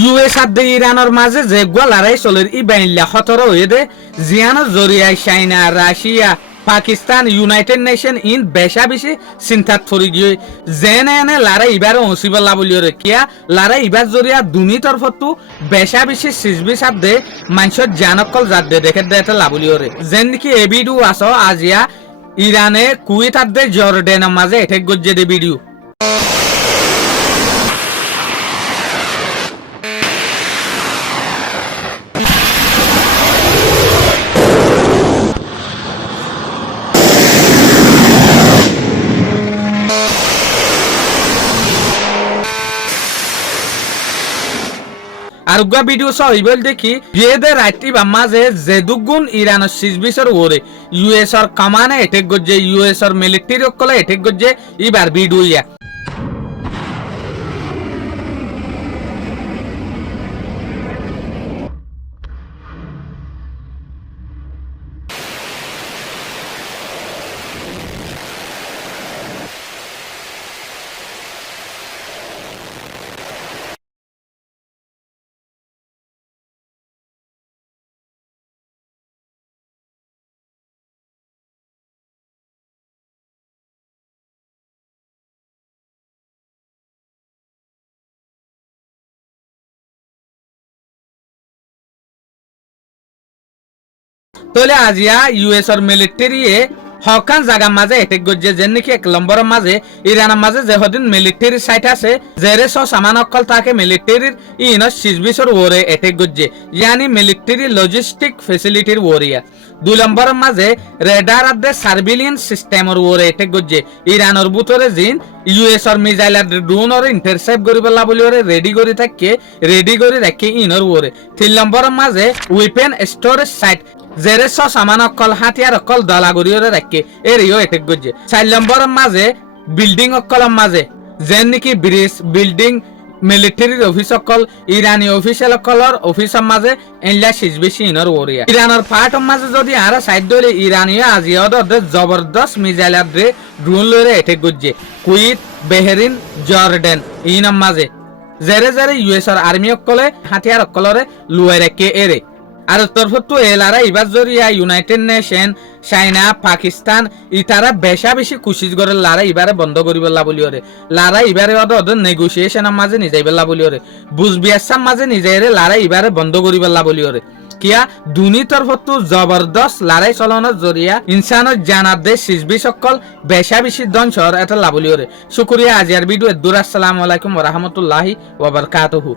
US আর ইরানের মাঝে যে লড়াই চলের ই বাইল্লা 17 হয়ে দে জিয়ানোর জরিয়ায় China Russia Pakistan United Nation ইন বেশা বেশি চিন্তাত পড়ি গিয়ে যেনে এনে লারা ইবার অসিবল্লা বলিও রে কিয়া লারা ইবার জরিয়া দুনি তরফতো বেশা বেশি সিজবি সাবদে মানুষের জানকল জাত দে দেখে দেতে লাবলিও রে যেন নাকি এ ভিডিও আসো আজিয়া ইরানে কুয়েত আর দে জর্ডানের মাঝে এটেক গজ্জে দে ভিডিও আর ভিডিও সহিবল দেখি যেদে রাত্রি বা মাঝে যে দুগুণ ইরানের সিজবিসর ওরে ইউএস এর কামানে এটেক গজ্জে ইউএস এর মিলিটারি কলে এটেক গজ্জে এবার ভিডিও ইয়া তোলে আজিয়া ইউএস এর মিলিটারি হকান জায়গা মাঝে এটেক গজ্জে যেন নাকি 1 নম্বরের মাঝে ইরানের মাঝে যে হদিন মিলিটারি সাইট আছে জেরে সামান অকল থাকে মিলিটারির ইনস সিজবিসর ওরে এটেক গজ্জে ইয়ানি মিলিটারি লজিস্টিক ফ্যাসিলিটির ওরিয়া 2 নম্বরের মাঝে রেডার আর দে সার্ভিলিয়েন্স সিস্টেমর ওরে এটেক গজ্জে ইরানের ভিতরে জিন ইউএস এর মিসাইল আর ড্রোন আর ইন্টারসেপ্ট করিবলা বলি ওরে রেডি করে রাখে ইনর ওরে 3 নম্বরের মাঝে ওয়েপন স্টোরেজ সাইট জেরে সামান অকল হাতিয়ার অকল দলাগুড়িওরে রাখে এরিও এটেক গজ্জে 4 নম্বরের মাঝে বিল্ডিং অকলের মাঝে যেন নাকি ব্রিজ বিল্ডিং মিলিটারি অফিস অকল ইরানি অফিসিয়াল অকলর অফিসের মাঝে এনলা সিজবেশি ইনর ওরিয়া ইরানের পার্টর মাঝে যদি আর সাইড দলে ইরানিয়া আজিয়া দে জবরদস্ত মিসাইল আর ড্রোন লরে এটেক গজ্জে কুয়েত বাহরিন জর্ডান ইনার মাঝে জেরে ইউএস এর আর্মি অকলে হাতিয়ার অকলরে লুয়াই রাখে এরে আর তরফতো এলারা ইবার জরিয়া ইউনাইটেড নেশন চাইনা পাকিস্তান ইতারা বেশা বেশি কোশিশ করে লারা ইবারে বন্ধ করিবলা বলি ওরে লারা ইবারে ওদের নেগোসিয়েশনের মাঝে নিজাইবলা বলি ওরে বুঝবিয়াসার মাঝে নিজাইরে লারা ইবারে বন্ধ করিবলা বলি ওরে কিয়া দুনি তরফতো জবরদস্ত লড়াই চলানোর জরিয়া ইনসানের জানার দেশ সিজবি সকল বেশা বেশি ধ্বংসর এটা লাবলি ওরে শুক্রিয়া আজিয়ার ভিডিও দূর আসসালামু আলাইকুম ওয়া রাহমাতুল্লাহি ওয়া বারাকাতুহু।